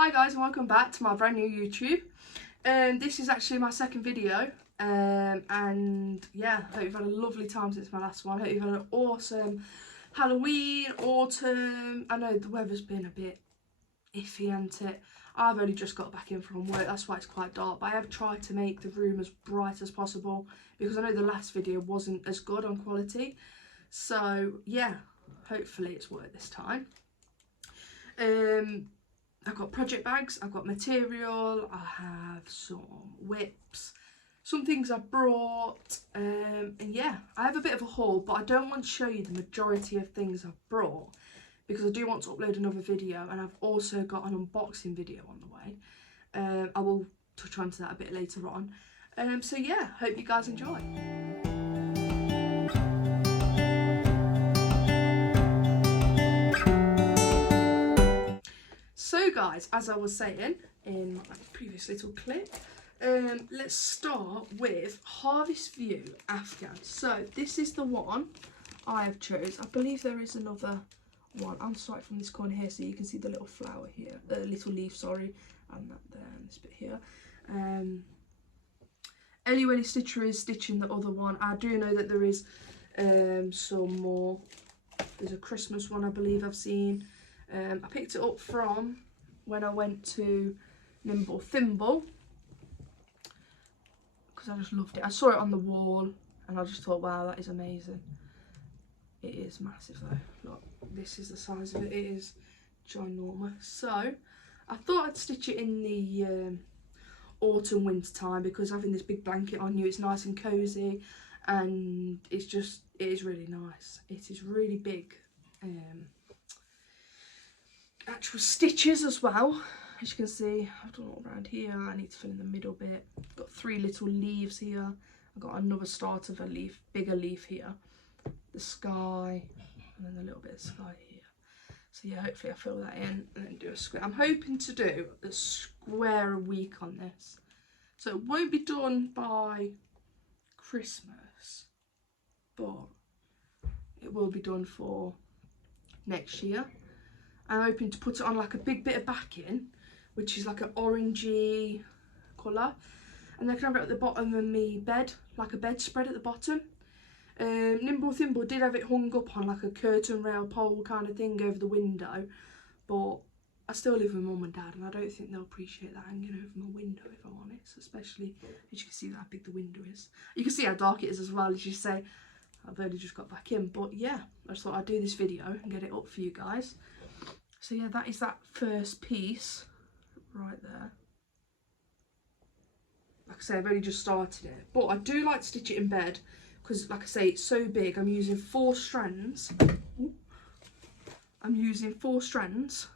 Hi guys, and welcome back to my brand new YouTube. This is actually my second video, and yeah, I hope you've had a lovely time since my last one. I hope you've had an awesome Halloween, autumn. I know the weather's been a bit iffy, hasn't it? I've only just got back in from work, that's why it's quite dark, but I have tried to make the room as bright as possible because I know the last video wasn't as good on quality. So yeah, hopefully it's worked this time. I've got project bags, I've got material, I have some whips, some things I brought, and yeah, I have a bit of a haul, but I don't want to show you the majority of things I've brought because I do want to upload another video, and I've also got an unboxing video on the way. I will touch on to that a bit later on. So yeah, hope you guys enjoy. So guys, as I was saying in my previous little clip, let's start with Harvest View Afghan. So this is the one I have chose. I believe there is another one. I'll start from this corner here so you can see the little flower here, little leaf, sorry, and that there, and this bit here. Ellie Stitcher is stitching the other one. I do know that there is some more. There's a Christmas one I believe I've seen. I picked it up from when I went to Nimble Thimble because I just loved it. I saw it on the wall and I just thought, wow, that is amazing. It is massive though. Look, this is the size of it. It is ginormous. So I thought I'd stitch it in the autumn winter time because having this big blanket on you, it's nice and cozy, and it is really nice. It is really big. Actual stitches as well, as you can see. I've done all around here. I need to fill in the middle bit. I've got 3 little leaves here. I've got another start of a leaf, bigger leaf here, the sky, and then a little bit of sky here. So yeah, hopefully I fill that in and then do a square. I'm hoping to do a square a week on this, so it won't be done by Christmas, but it will be done for next year. I'm hoping to put it on like a big bit of backing, which is like an orangey colour, and then I can have it at the bottom of my bed, like a bedspread at the bottom. Nimble Thimble did have it hung up on like a curtain rail pole kind of thing over the window, but I still live with Mum and Dad, and I don't think they'll appreciate that hanging over my window, if I'm honest, especially as you can see how big the window is. You can see how dark it is as well, as you say. I've only just got back in, but yeah, I just thought I'd do this video and get it up for you guys. So yeah, that is that first piece right there. Like I say, I've only just started it, but I do like to stitch it in bed because, like I say, it's so big. I'm using 4 strands. Ooh. I'm using 4 strands,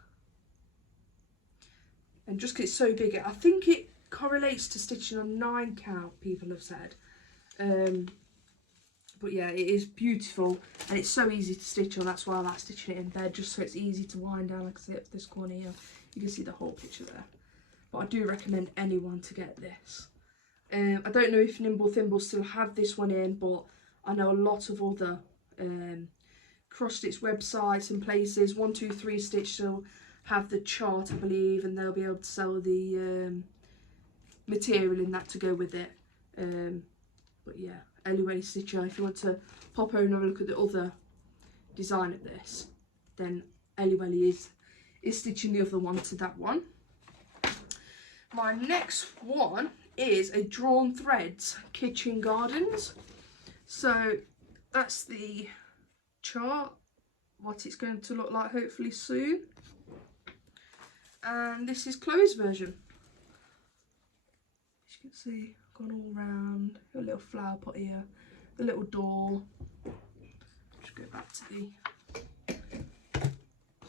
and just because it's so big, I think it correlates to stitching on 9 count, people have said. But yeah, it is beautiful and it's so easy to stitch on. That's why I like stitching it in bed, just so it's easy to wind down. Like I say, up this corner here, you can see the whole picture there. But I do recommend anyone to get this. I don't know if Nimble Thimble still have this one in, but I know a lot of other cross stitch websites and places, 123 Stitch still have the chart, I believe, and they'll be able to sell the material in that to go with it. But yeah, Ellie Stitcher, if you want to pop over and have a look at the other design of this, then Ellie is stitching the other one to that one. My next one is a Drawn Threads Kitchen Gardens. So that's the chart, what it's going to look like hopefully soon. And this is Chloe's version. As you can see, gone all round, a little flower pot here, the little door. Just go back to the,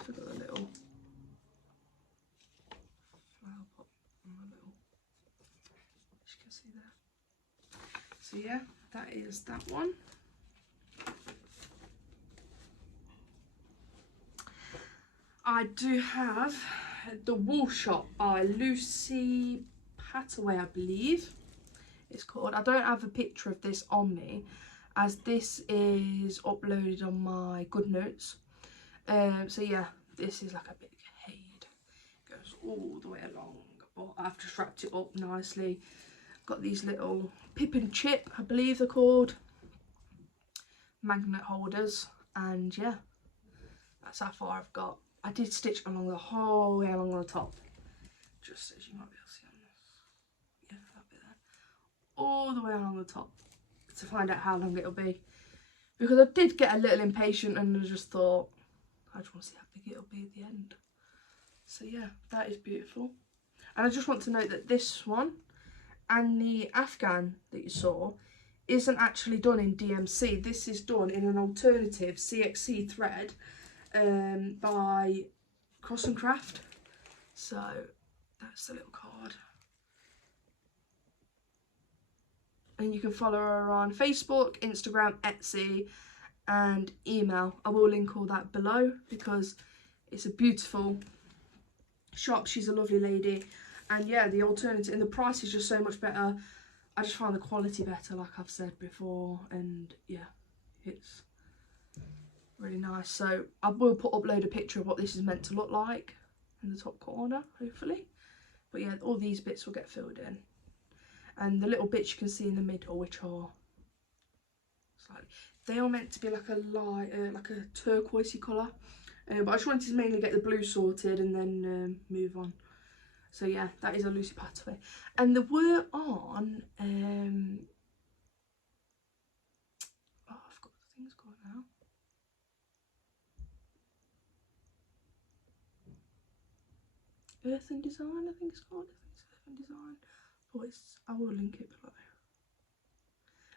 forgot the little flower pot and the little, as you can see there. So yeah, that is that one. I do have the Wool Shop by Lucy Pittaway, I believe it's called. I don't have a picture of this on me as this is uploaded on my GoodNotes. So yeah, this is like a big head, goes all the way along, but I've just wrapped it up nicely. Got these little pip and chip, I believe they're called, magnet holders, and yeah, that's how far I've got. I did stitch along the whole way along the top, just as you might be able to see on this. Yeah, that bit there. All the way along the top to find out how long it'll be. Because I did get a little impatient and I just thought, I just want to see how big it'll be at the end. So yeah, that is beautiful. And I just want to note that this one and the Afghan that you saw isn't actually done in DMC. This is done in an alternative CXC thread by Cross and Craft. So that's the little card. And you can follow her on Facebook, Instagram, Etsy and email. I will link all that below because it's a beautiful shop. She's a lovely lady, and yeah, the alternative and the price is just so much better. I just find the quality better, like I've said before, and yeah, it's really nice. So I will upload a picture of what this is meant to look like in the top corner, hopefully. But yeah, all these bits will get filled in, and the little bits you can see in the middle, which are slightly, they are meant to be like a light, like a turquoisey colour. But I just wanted to mainly get the blue sorted and then move on. So yeah, that is a Lucy Pittaway. And there were on, oh, I've got the things going now. Earth and Design, I think it's called. I think it's Earth and Design. Oh, I will link it below.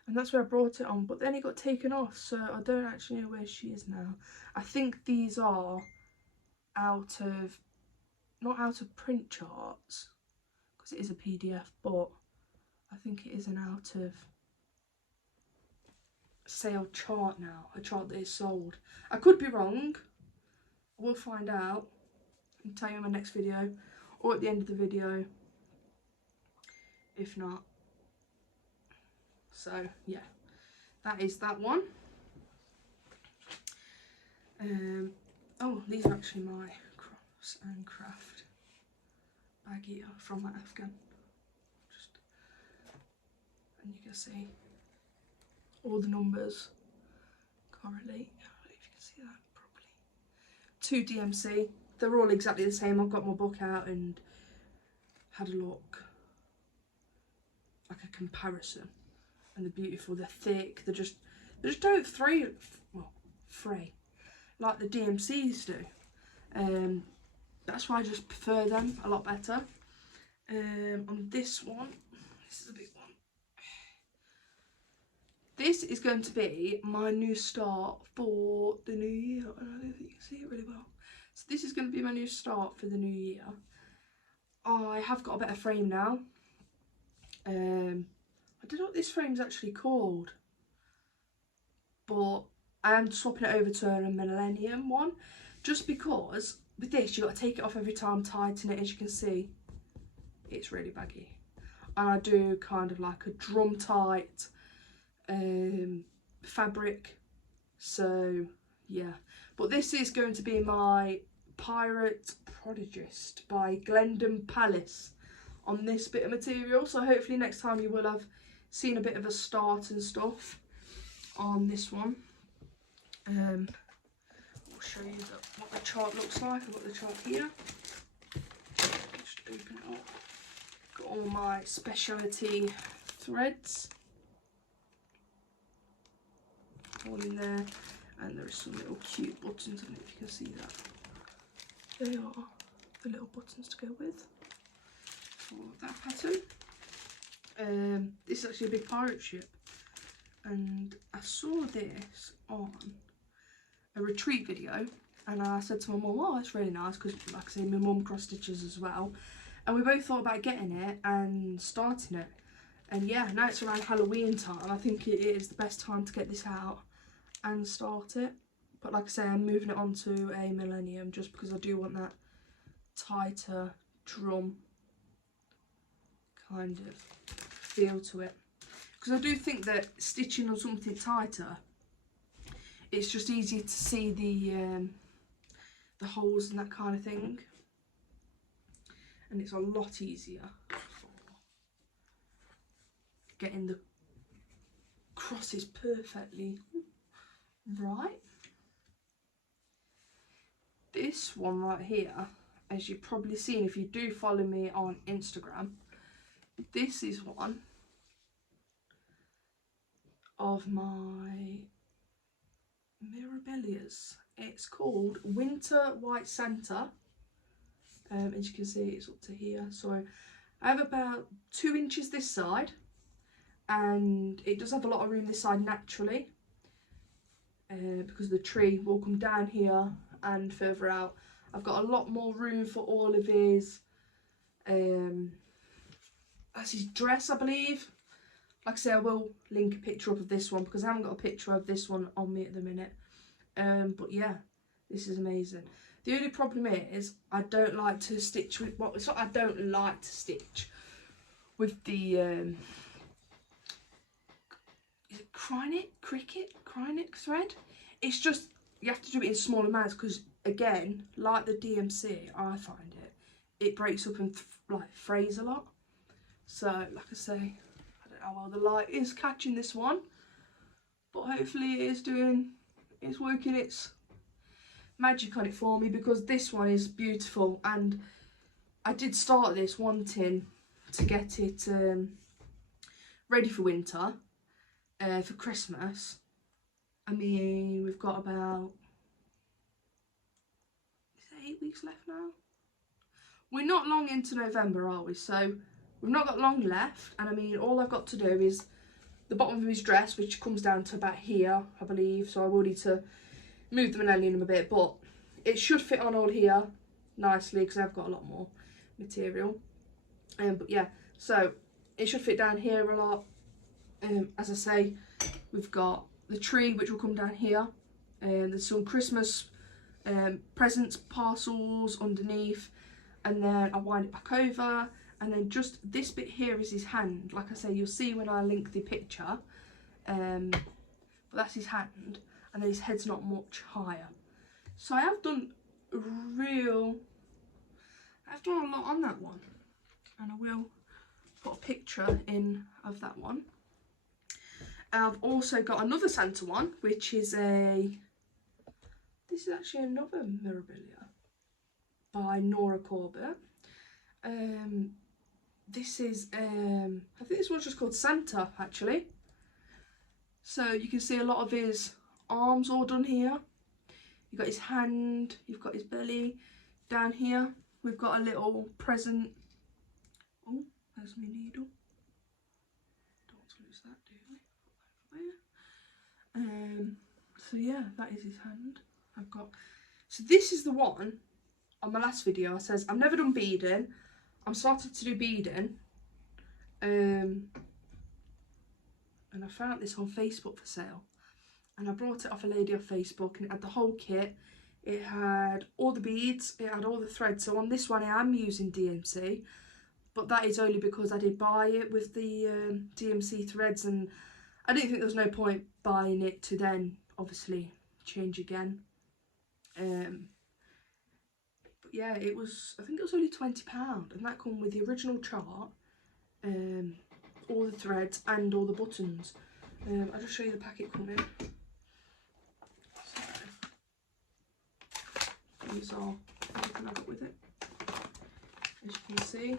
And that's where I brought it on, but then it got taken off, so I don't actually know where she is now. I think these are out of, not out of print charts, because it is a PDF, but I think it is an out of sale chart now, a chart that is sold. I could be wrong, I will find out and tell you in my next video, or at the end of the video, if not. So yeah, that is that one. Oh, these are actually my Cross and Craft bag here from my Afghan. And you can see all the numbers correlate. I don't know if you can see that properly. To DMC, they're all exactly the same. I've got my book out and had a look, like a comparison. And they're beautiful, they're thick, they just don't fray like the DMCs do. That's why I just prefer them a lot better. On this one, this is a big one. This is going to be my new start for the new year. I don't think you can see it really well. So this is going to be my new start for the new year. I have got a better frame now. I don't know what this frame's actually called, but I am swapping it over to a Millennium one, just because with this you've got to take it off every time, tighten it. As you can see, it's really baggy, and I do kind of like a drum tight fabric, so yeah. But this is going to be my Pirate Prodigist by Glendon Palace on this bit of material, so hopefully next time you will have seen a bit of a start and stuff on this one. I'll show you what the chart looks like. I've got the chart here. Just open it up. Got all my speciality threads all in there, and there are some little cute buttons. I don't know if you can see that. They are the little buttons to go with for that pattern. This is actually a big pirate ship, and I saw this on a retreat video, and I said to my mum, oh, that's really nice, because like I say, my mum cross stitches as well, and we both thought about getting it and starting it. And yeah, now it's around Halloween time. I think it is the best time to get this out and start it. But like I say, I'm moving it onto a Millennium just because I do want that tighter drum kind of feel to it, because I do think that stitching on something tighter, it's just easier to see the holes and that kind of thing. and it's a lot easier for getting the crosses perfectly right. This one right here, as you've probably seen if you do follow me on Instagram, this is one of my Mirabillias. It's called Winter White Santa. As you can see, it's up to here. So I have about 2 inches this side, and it does have a lot of room this side naturally, because the tree will come down here and further out. I've got a lot more room for all of his, that's his dress, I believe. Like I say, I will link a picture up of this one because I haven't got a picture of this one on me at the minute. But yeah, this is amazing. The only problem is I don't like to stitch with, well, it's not I don't like to stitch with the, is it Krynic thread? It's just, you have to do it in small amounts because, again, like the DMC, I find it breaks up and like frays a lot. So, like I say, I don't know how well the light is catching this one, but hopefully it's working its magic on it for me, because this one is beautiful, and I did start this wanting to get it ready for winter, for Christmas. I mean, we've got about, is it 8 weeks left now? We're not long into November, are we? So we've not got long left, and I mean, all I've got to do is the bottom of his dress, which comes down to about here, I believe, so I will need to move the manellium a bit, but it should fit on all here nicely because I've got a lot more material. But yeah, so it should fit down here a lot. As I say, we've got the tree, which will come down here, and there's some Christmas presents parcels underneath, and then I wind it back over, and then just this bit here is his hand. Like I say, you'll see when I link the picture, but that's his hand, and then his head's not much higher. So I have done I've done a lot on that one, and I will put a picture in of that one. I've also got another Santa one, which is this is actually another Mirabilia by Nora Corbett. This is, I think this one's just called Santa, actually. So you can see a lot of his arms all done here. You've got his hand, you've got his belly. Down here, we've got a little present. Oh, there's my needle. Don't want to lose that, do we? So yeah, that is his hand. So this is the one on my last video. I says I've never done beading. I'm starting to do beading, and I found this on Facebook for sale, and I brought it off a lady off Facebook, and it had the whole kit. It had all the beads, it had all the threads. So on this one I am using DMC, but that is only because I did buy it with the DMC threads, and I didn't think there was no point buying it to then obviously change again. But yeah, it was, I think it was only £20, and that come with the original chart, all the threads and all the buttons. I'll just show you the packet coming. So these are everything I got with it. As you can see,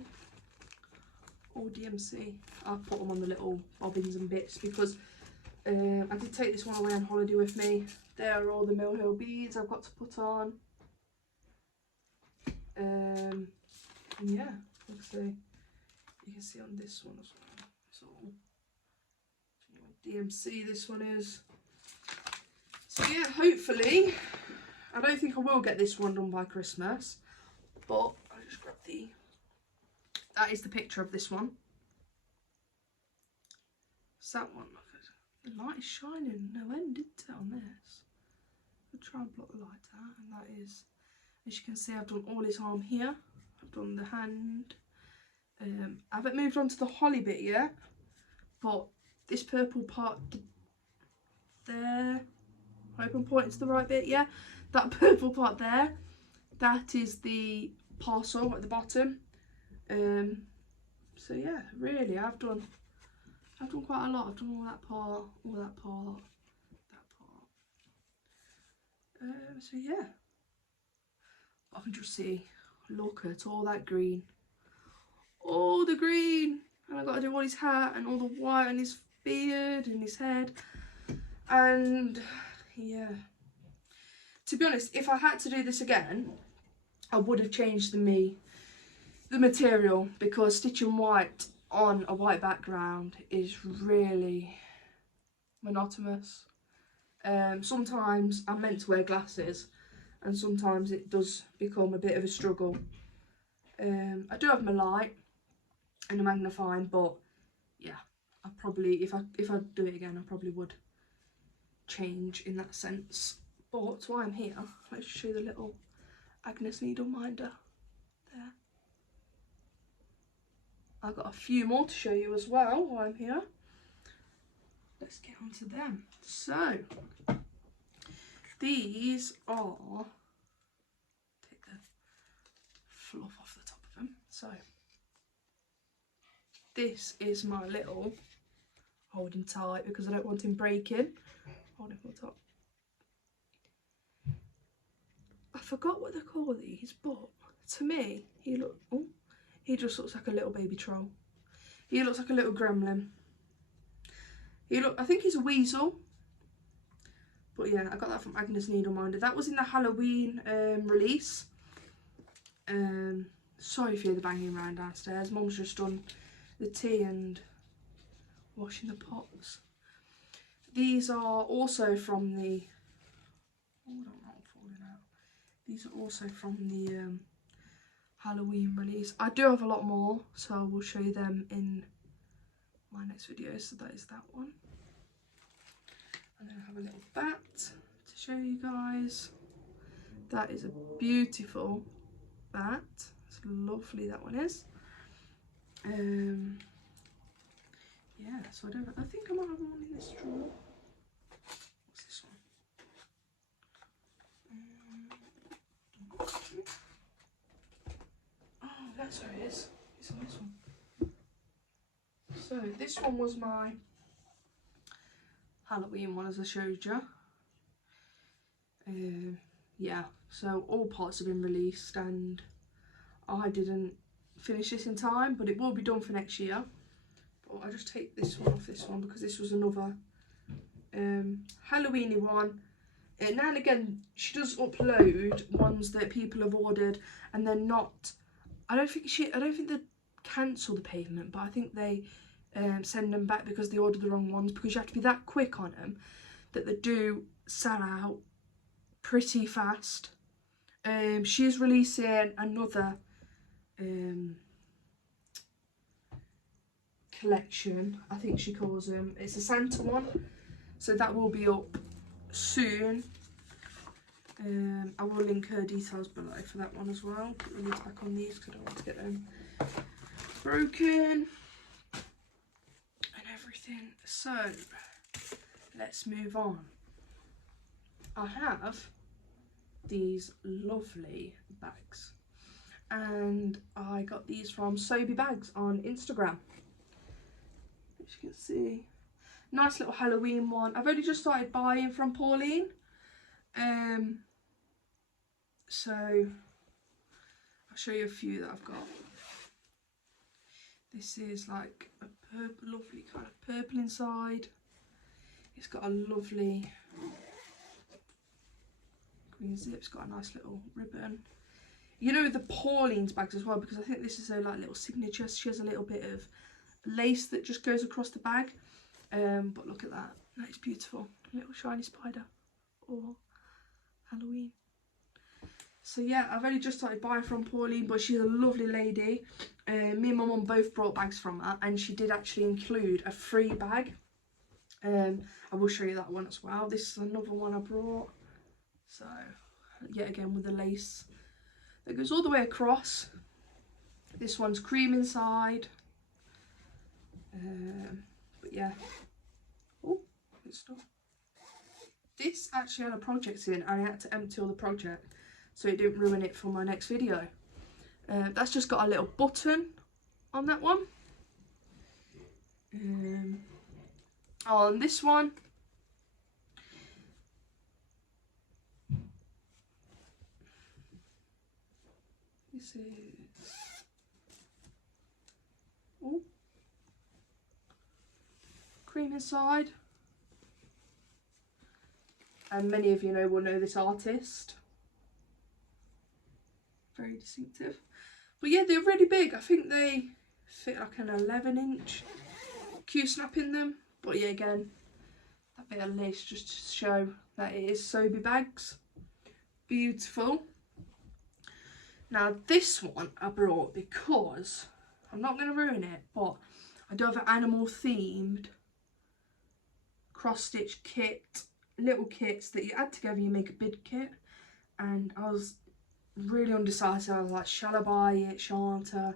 all DMC. I've put them on the little bobbins and bits because I did take this one away on holiday with me. There are all the Mill Hill beads I've got to put on. And yeah, like I say, you can see on this one as well. It's all DMC, this one is. So yeah, hopefully, I don't think I will get this one done by Christmas, but I'll just grab that is the picture of this one. So that one, look at the light is shining no end, isn't it, on this? I'll try and block the light out, and that is, as you can see, I've done all his arm here. I've done the hand. I haven't moved on to the holly bit yet, but this purple part there, I hope I'm pointing to the right bit, yeah, that purple part there, that is the parcel at the bottom, So yeah, really, I've done quite a lot. I've done all that part, that part. So yeah, I can just see, look at all that green, all the green, and I've got to do all his hat and all the white on his beard and his head, and yeah. To be honest, if I had to do this again, I would have changed the material, because stitching white on a white background is really monotonous. Sometimes I'm meant to wear glasses, and sometimes it does become a bit of a struggle. I do have my light and a magnifying, but yeah, I probably, if I do it again, I probably would change in that sense. But while I'm here, let's show you the little Agnes needle minder there. I've got a few more to show you as well while I'm here. Let's get on to them. So, these are, take the fluff off the top of them. So, this is my little, hold him tight because I don't want him breaking. Hold him on top. I forgot what they call these, but to me, he just looks like a little baby troll. He looks like a little gremlin. I think he's a weasel. But yeah, I got that from Agnes Needleminder. That was in the Halloween release. Sorry if you hear the banging around downstairs. Mum's just done the tea and washing the pots. These are also from the... Oh, I don't know, I'm falling out. These are also from the Halloween release. I do have a lot more, so I will show you them in my next video. So that is that one. And then I have a little bat to show you guys. That is a beautiful bat. It's lovely, that one is. Yeah, so I think I might have one in this drawer. What's this one? Oh, that's where it is. It's on this one. So this one was my Halloween one, as I showed you. Yeah, so all parts have been released, and I didn't finish this in time, but it will be done for next year. But I'll just take this one off this one, because this was another Halloween-y one. Now and again she does upload ones that people have ordered and they're not, I don't think they cancel the payment, but I think they send them back because they ordered the wrong ones, because you have to be that quick on them that they do sell out pretty fast. She is releasing another collection, I think she calls them. It's a Santa one, so that will be up soon. I will link her details below for that one as well. Put the lids back on these because I don't want to get them broken and everything. So let's move on. I have these lovely bags, and I got these from Sobe Bags on Instagram. As you can see, nice little Halloween one. I've only just started buying from Pauline, so I'll show you a few that I've got. This is like a purple, lovely kind of purple inside. It's got a lovely green zip. It's got a nice little ribbon. You know the Pauline's bags as well, because I think this is her like little signature. She has a little bit of lace that just goes across the bag. But look at that. That is beautiful. A little shiny spider or Halloween. So yeah, I've only just started buying from Pauline, but she's a lovely lady. Me and my mum both brought bags from her, and she did actually include a free bag. I will show you that one as well. This is another one I brought. So yet again with the lace that goes all the way across. This one's cream inside. But yeah. Oh, good stuff. This actually had a project in, and I had to empty all the project so it didn't ruin it for my next video. That's just got a little button on that one. On this one, this is, oh, cream inside. And many of you will know this artist. Very distinctive. But yeah, they're really big. I think they fit like an 11-inch Q-snap in them. But yeah, again, that bit of lace just to show that it is Sobe bags. Beautiful. Now this one I brought because, I'm not going to ruin it, but I do have an animal themed cross stitch kit, little kits that you add together, you make a bid kit. And I was really undecisive. I was like, shall I buy it, shan't I?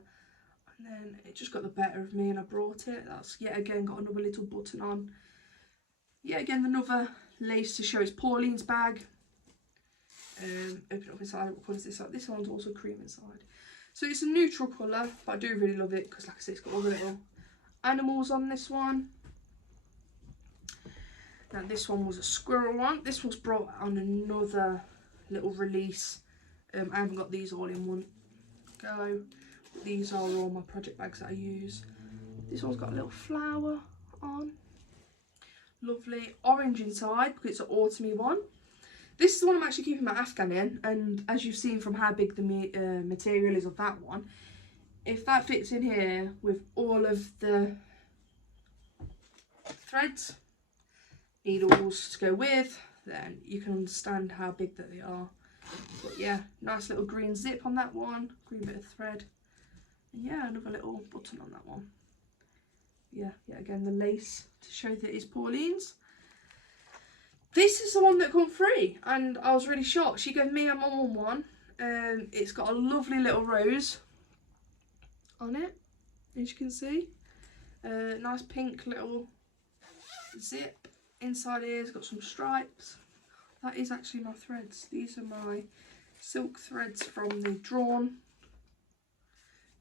And then it just got the better of me and I brought it. That's yet again got another little button on. Yet again another lace to show it's Pauline's bag. Open up inside, what colour is this? This one's also cream inside. So it's a neutral colour, but I do really love it because, like I said, it's got all the little animals on this one. Now this one was a squirrel one. This was brought on another little release. I haven't got these all in one go. But these are all my project bags that I use. This one's got a little flower on. Lovely. Orange inside because it's an autumny one. This is the one I'm actually keeping my afghan in, and as you've seen from how big the material is of that one, if that fits in here with all of the threads, needles to go with, then you can understand how big that they are. But yeah, nice little green zip on that one, green bit of thread, and yeah, another little button on that one. Yeah, again the lace to show that it's Pauline's. This is the one that come free, and I was really shocked. She gave me and my mum one. It's got a lovely little rose on it, as you can see. Nice pink little zip. Inside here it's got some stripes. That is actually my threads. These are my silk threads from the drawn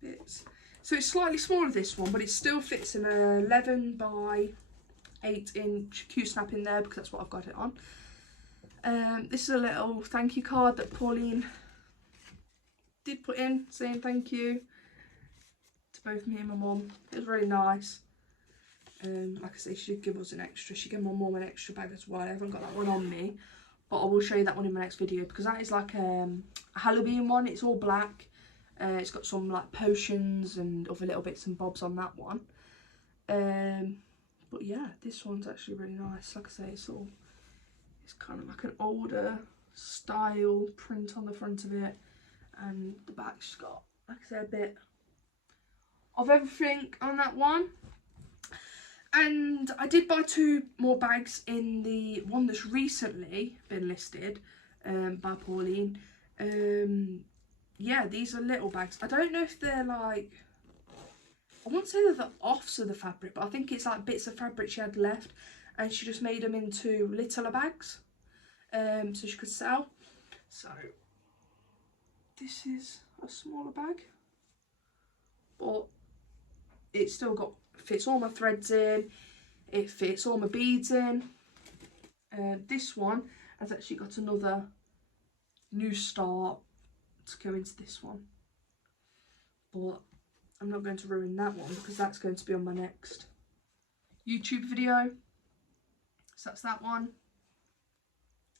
bits. So it's slightly smaller, this one, but it still fits in an 11 by 8-inch Q-snap in there because that's what I've got it on. This is a little thank you card that Pauline did put in, saying thank you to both me and my mum. It was really nice. Like I say, she did give us an extra. She gave my mum an extra bag as well. I haven't got that one on me, but I will show you that one in my next video because that is like a Halloween one. It's all black. It's got some like potions and other little bits and bobs on that one. But yeah, this one's actually really nice. Like I say, it's kind of like an older style print on the front of it, and the back's got, like I say, a bit of everything on that one. And I did buy 2 more bags in the one that's recently been listed by Pauline. Yeah, these are little bags. I don't know if they're like, I wouldn't say they're the offs of the fabric, but I think it's like bits of fabric she had left and she just made them into littler bags so she could sell. So this is a smaller bag, but it's still got, fits all my threads in, it fits all my beads in. This one has actually got another new start to go into this one, but I'm not going to ruin that one because that's going to be on my next YouTube video. So that's that one.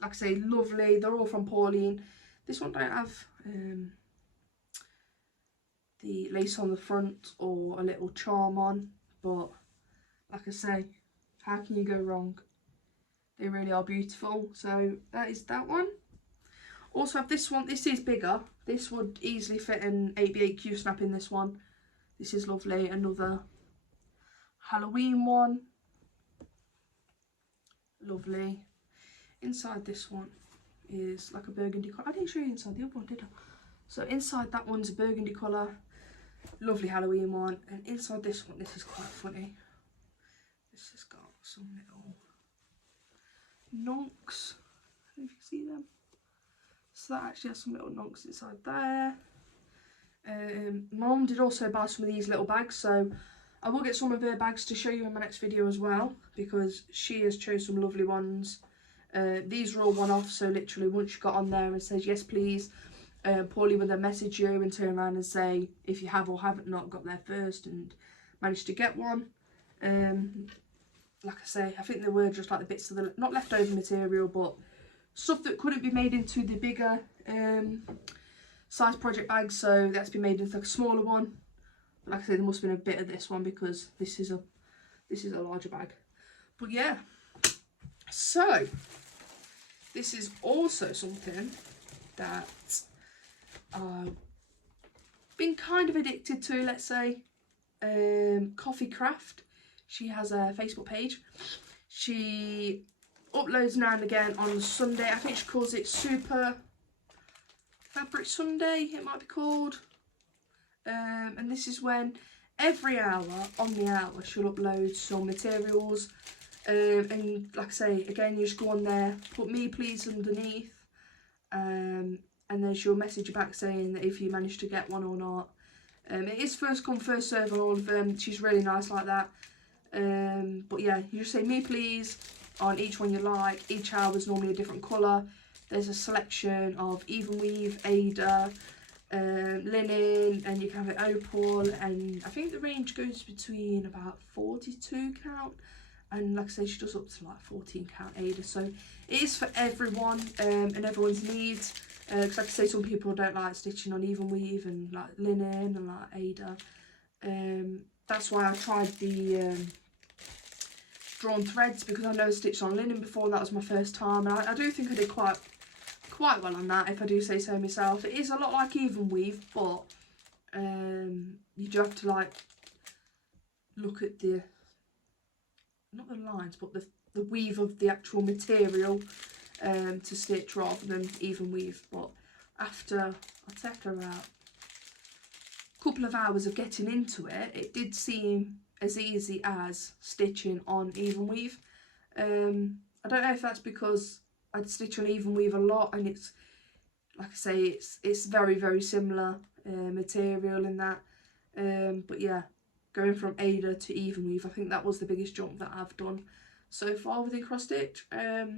Like I say, lovely. They're all from Pauline. This one don't have the lace on the front or a little charm on, but like I say, how can you go wrong? They really are beautiful. So that is that one. Also have this one. This is bigger. This would easily fit an 8x8 Q-snap in this one. This is lovely. Another Halloween one. Lovely. Inside this one is like a burgundy colour. I didn't show you inside the other one, did I? So inside that one's a burgundy colour. Lovely Halloween one. And inside this one, this is quite funny. This has got some little nonks. I don't know if you can see them. So that actually has some little nonks inside there. Mum did also buy some of these little bags, so I will get some of her bags to show you in my next video as well, because she has chose some lovely ones. These are all one-off, so literally once you got on there and says yes please, Paulie will then message you and turn around and say if you have or haven't not got there first and managed to get one. Like I say, I think they were just like the bits of the, not leftover material, but stuff that couldn't be made into the bigger size project bags, so that's been made into like a smaller one. But like I say, there must have been a bit of this one because this is a larger bag. But yeah, so this is also something that I've been kind of addicted to, let's say. Coffee Craft. She has a Facebook page. She uploads now and again on Sunday. I think she calls it Super Fabric Sunday, it might be called. And this is when every hour, on the hour, she'll upload some materials. And like I say, again, you just go on there, put me please underneath. And then she'll message you back saying that if you manage to get one or not. It is first come first serve on all of them. She's really nice like that. But yeah, you just say me please on each one you like. Each hour is normally a different colour. There's a selection of even weave, Ada, linen, and you can have it opal, and I think the range goes between about 42 count, and like I say, she does up to like 14 count Ada, so it is for everyone and everyone's needs. Because like I say, some people don't like stitching on even weave and like linen and like Ada. That's why I tried the drawn threads, because I never stitched on linen before, and that was my first time, and I do think I did quite well on that, if I do say so myself. It is a lot like even weave, but you do have to like look at the, not the lines, but the weave of the actual material to stitch rather than even weave. But after, I'd say after about a couple of hours of getting into it, it did seem as easy as stitching on even weave. I don't know if that's because I'd stitch on even weave a lot, and it's, like I say, it's very, very similar material in that. But yeah, going from Ada to even weave, I think that was the biggest jump that I've done so far within cross stitch. Because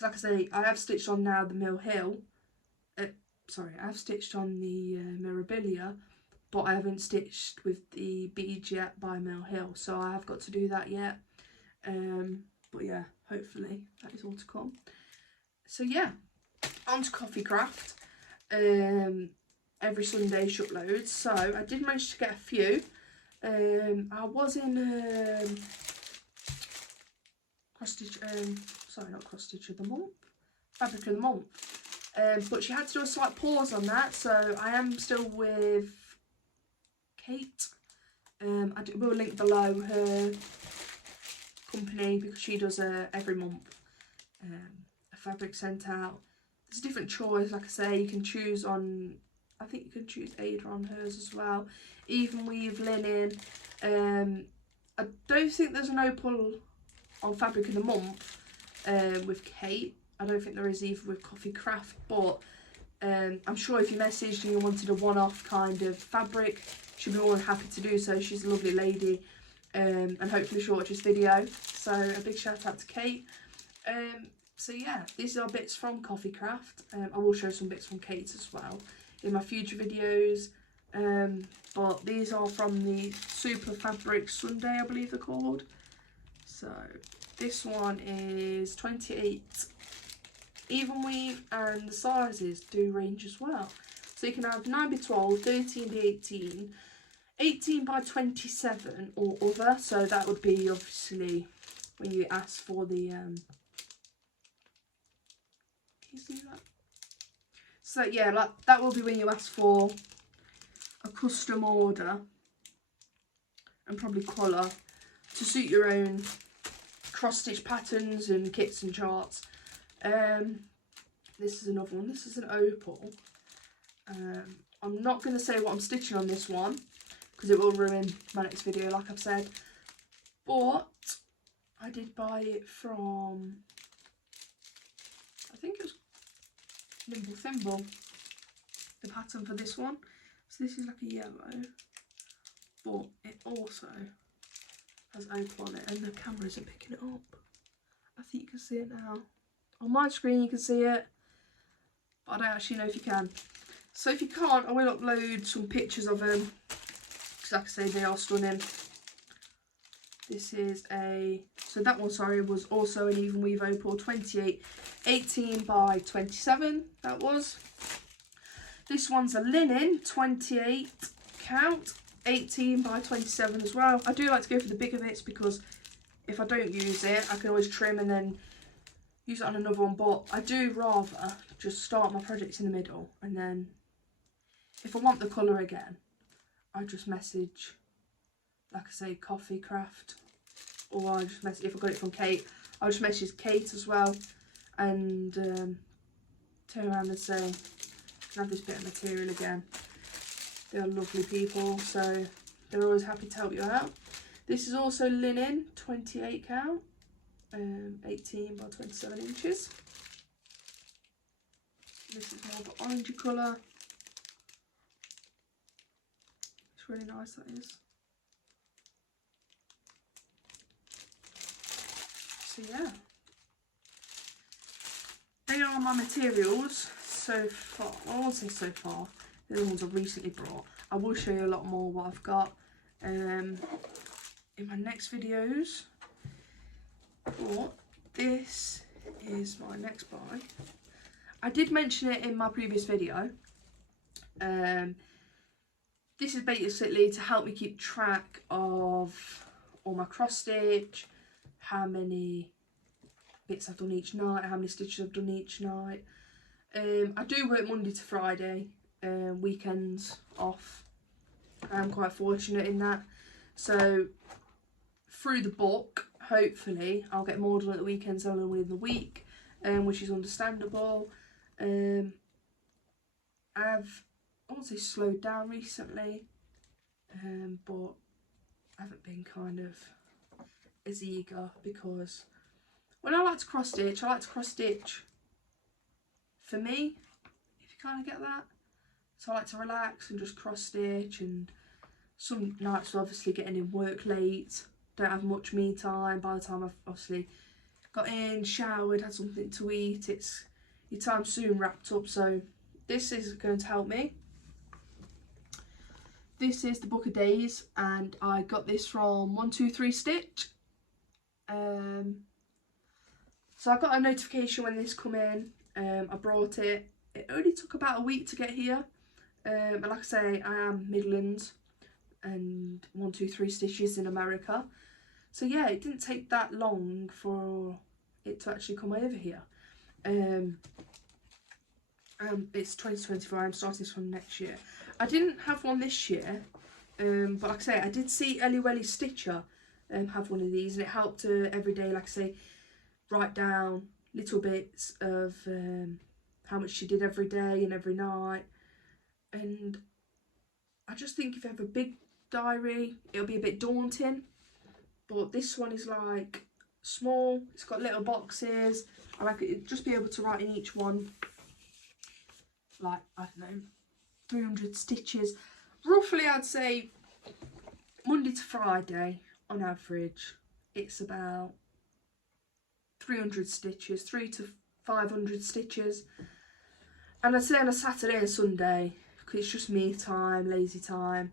like I say, I have stitched on now the Mill Hill. Sorry, I've stitched on the Mirabillia, but I haven't stitched with the beads yet by Mill Hill, so I have got to do that yet. But yeah, hopefully that is all to come. So yeah, on to Coffee Craft. Every Sunday she uploads, so I did manage to get a few. I was in cross stitch, sorry, not cross stitch of the month, fabric of the month. But she had to do a slight pause on that, so I am still with Kate. I will link below her company, because she does every month a fabric sent out. There's a different choice, like I say, you can choose on, I think you can choose Ada on hers as well, even weave, linen. I don't think there's an opal on fabric of the month with Kate. I don't think there is either with Coffee Craft, but I'm sure if you messaged and you wanted a one-off kind of fabric, she'll be more than happy to do so. She's a lovely lady, and hopefully she'll watch this video. So a big shout out to Kate. So yeah, these are bits from Coffee Craft. I will show some bits from Kate as well in my future videos. But these are from the Super Fabric Sunday, I believe they're called. So this one is 28 even weave, and the sizes do range as well. So you can have 9x12, 13x18, 18 by 27 or other. So that would be obviously when you ask for the can you see that? So yeah, like that will be when you ask for a custom order and probably colour to suit your own cross stitch patterns and kits and charts. This is another one. This is an opal. I'm not going to say what I'm stitching on this one because it will ruin my next video, like I've said, but I did buy it from, I think it was Nimble Thimble, the pattern for this one. So this is like a yellow, but it also has opal on it, and the camera isn't picking it up. I think you can see it now. On my screen you can see it, but I don't actually know if you can. So if you can't, I will upload some pictures of them, because like I say, they are stunning. This is a, so that one, sorry, was also an even weave opal, 28, 18 by 27, that was. This one's a linen, 28 count, 18 by 27 as well. I do like to go for the bigger bits, because if I don't use it, I can always trim and then use it on another one. But I do rather just start my projects in the middle, and then if I want the colour again, I just message, like I say, Coffee Craft, or I just message, if I got it from Kate, I'll just message Kate as well, and turn around and say, can I have this bit of material again? They're lovely people, so they're always happy to help you out. This is also linen, 28 count, 18 by 27 inches. This is more of an orangey colour. It's really nice, that is. So yeah, they are my materials so far. Well, I won't say so far, the ones I've recently brought. I will show you a lot more what I've got in my next videos. But this is my next buy. I did mention it in my previous video. This is basically to help me keep track of all my cross stitch, how many bits I've done each night, how many stitches I've done each night. I do work Monday to Friday, weekends off. I'm quite fortunate in that. So through the book, hopefully I'll get more done at the weekends than within the week, which is understandable. I've, I won't say slowed down recently, but I haven't been kind of as eager, because when I like to cross stitch, I like to cross stitch for me, if you kind of get that. So I like to relax and just cross stitch, and some nights are obviously getting in work late, don't have much me time. By the time I've obviously got in, showered, had something to eat, it's your time soon wrapped up. So this is going to help me. This is the Book of Days, and I got this from 123 Stitch. So I got a notification when this come in. I brought it. It only took about a week to get here. And like I say, I am Midlands, and 123 Stitches in America. So yeah, it didn't take that long for it to actually come over here. It's 2024, I'm starting this from next year. I didn't have one this year, but like I say, I did see Ellie Welly Stitcher have one of these, and it helped her every day, like I say, write down little bits of how much she did every day and every night. And I just think if you have a big diary, it'll be a bit daunting, but this one is like small, it's got little boxes. I like it, just be able to write in each one, like, I don't know, 300 stitches. Roughly, I'd say Monday to Friday, on average, it's about 300 stitches, 300 to 500 stitches. And I'd say on a Saturday and Sunday, because it's just me time, lazy time.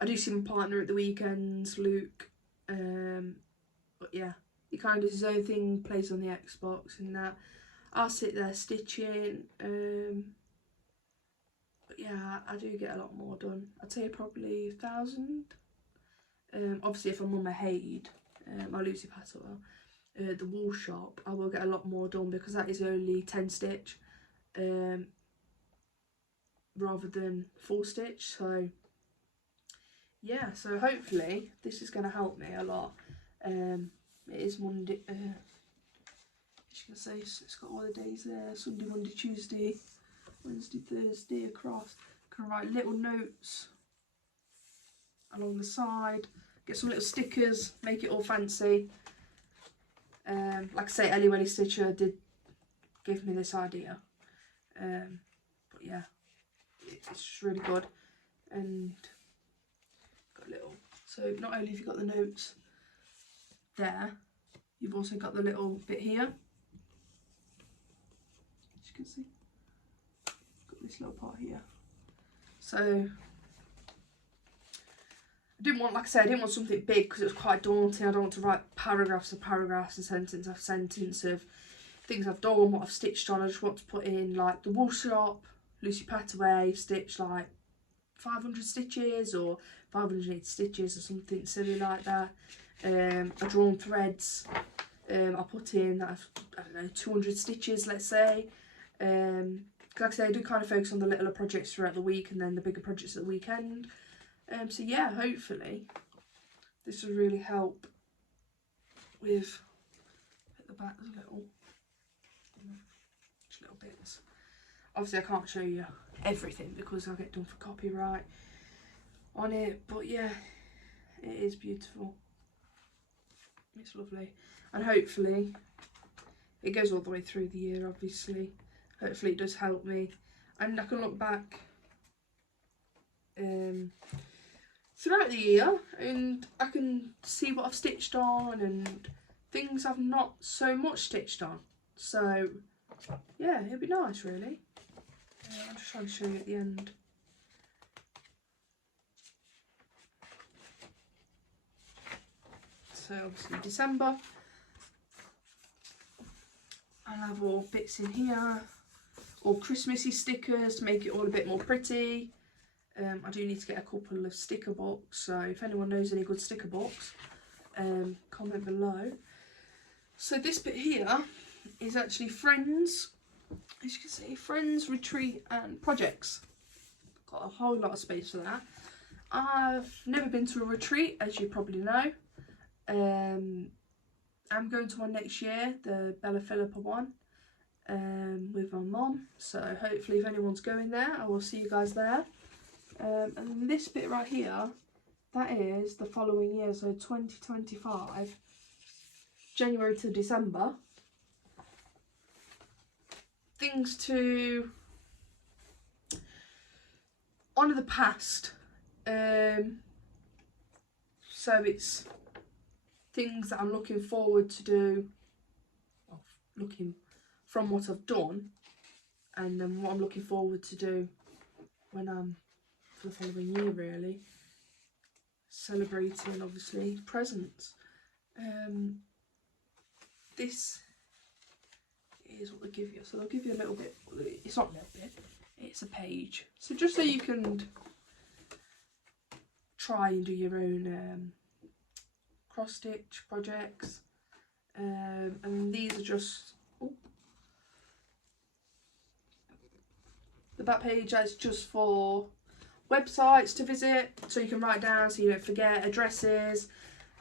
I do see my partner at the weekends, Luke. But yeah, he kind of does his own thing, plays on the Xbox and that. I'll sit there stitching. But yeah, I do get a lot more done. I'd say probably 1,000. Obviously, if I'm on my Haid, my Lucy Pittaway, the wool shop, I will get a lot more done, because that is only 10 stitch rather than 4 stitch. So yeah, so hopefully this is going to help me a lot. It is Monday, as you can see, it's got all the days there: Sunday, Monday, Tuesday, Wednesday, Thursday, across. Can write little notes along the side, get some little stickers, make it all fancy. Like I say, Ellie Welly Stitcher did give me this idea, but yeah, it's just really good. and got a little, so not only have you got the notes there, you've also got the little bit here, as you can see, got this little part here. So I didn't want, like I said, I didn't want something big because it was quite daunting. I don't want to write paragraphs and paragraphs and sentence after sentence of things I've done, what I've stitched on. I just want to put in like the wool shop, Lucy Pittaway, stitch like 500 stitches or 580 stitches or something silly like that. I drawn threads. I put in, I don't know, 200 stitches, let's say. Like I say, I do kind of focus on the littler projects throughout the week and then the bigger projects at the weekend. So yeah, hopefully this will really help with, at the back there's a little bits. Obviously I can't show you everything because I'll get done for copyright on it, but yeah, it is beautiful. It's lovely, and hopefully it goes all the way through the year. Obviously, hopefully it does help me, and I can look back throughout the year and I can see what I've stitched on and things I've not so much stitched on. So yeah, it'd be nice really. I'm just trying to show you at the end. So obviously December, I'll have all bits in here, all Christmassy stickers to make it all a bit more pretty. I do need to get a couple of sticker books, so if anyone knows any good sticker books, comment below. So this bit here is actually friends, as you can see, friends, retreat and projects. Got a whole lot of space for that. I've never been to a retreat, as you probably know. I'm going to one next year, the Bella Philippa one, with my mum. So hopefully if anyone's going there, I will see you guys there. And then this bit right here, that is the following year, so 2025, January to December. Things to honour the past. So it's things that I'm looking forward to do, well, looking from what I've done, and then what I'm looking forward to do when I'm for the following year, really. Celebrating, obviously, presents. This is what they give you. So they'll give you a little bit, it's not a little bit, it's a page. So just so you can try and do your own cross stitch projects. And these are just, the back page is just for websites to visit, so you can write down so you don't forget, addresses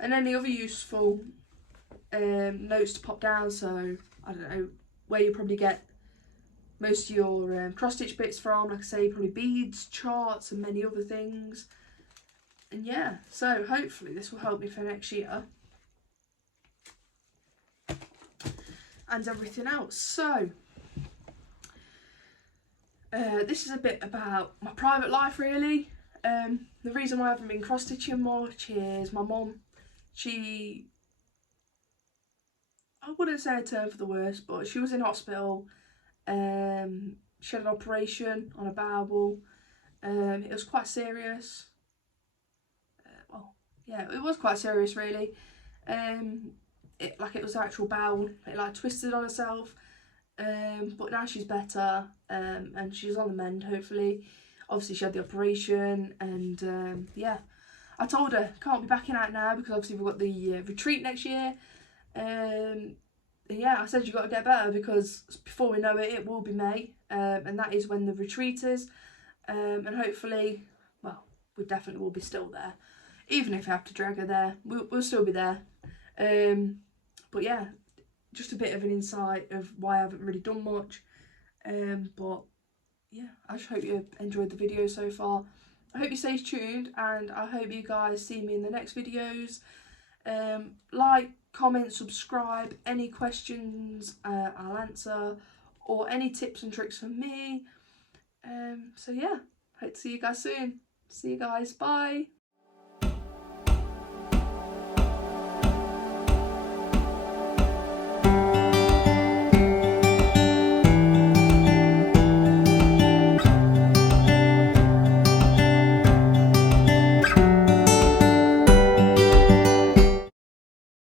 and any other useful notes to pop down. So I don't know where you probably get most of your cross stitch bits from, like I say, probably beads, charts and many other things. And yeah, so hopefully this will help me for next year and everything else. So this is a bit about my private life, really. The reason why I haven't been cross stitching much is my mum, I wouldn't say a term for the worst, but she was in hospital. She had an operation on a bowel. It was quite serious. Well, yeah, it was quite serious, really. It was actual bowel. It like twisted on herself. But now she's better, and she's on the mend, hopefully. Obviously she had the operation, and yeah, I told her can't be backing out now because obviously we've got the retreat next year. Yeah, I said you got to get better because before we know it, it will be May, and that is when the retreat is. And hopefully, well, we definitely will be still there, even if I have to drag her there, we'll still be there. But yeah, just a bit of an insight of why I haven't really done much. But yeah, I just hope you enjoyed the video so far. I hope you stay tuned, and I hope you guys see me in the next videos. Like, comment, subscribe. Any questions I'll answer, or any tips and tricks from me. So yeah, hope to see you guys soon. See you guys, bye.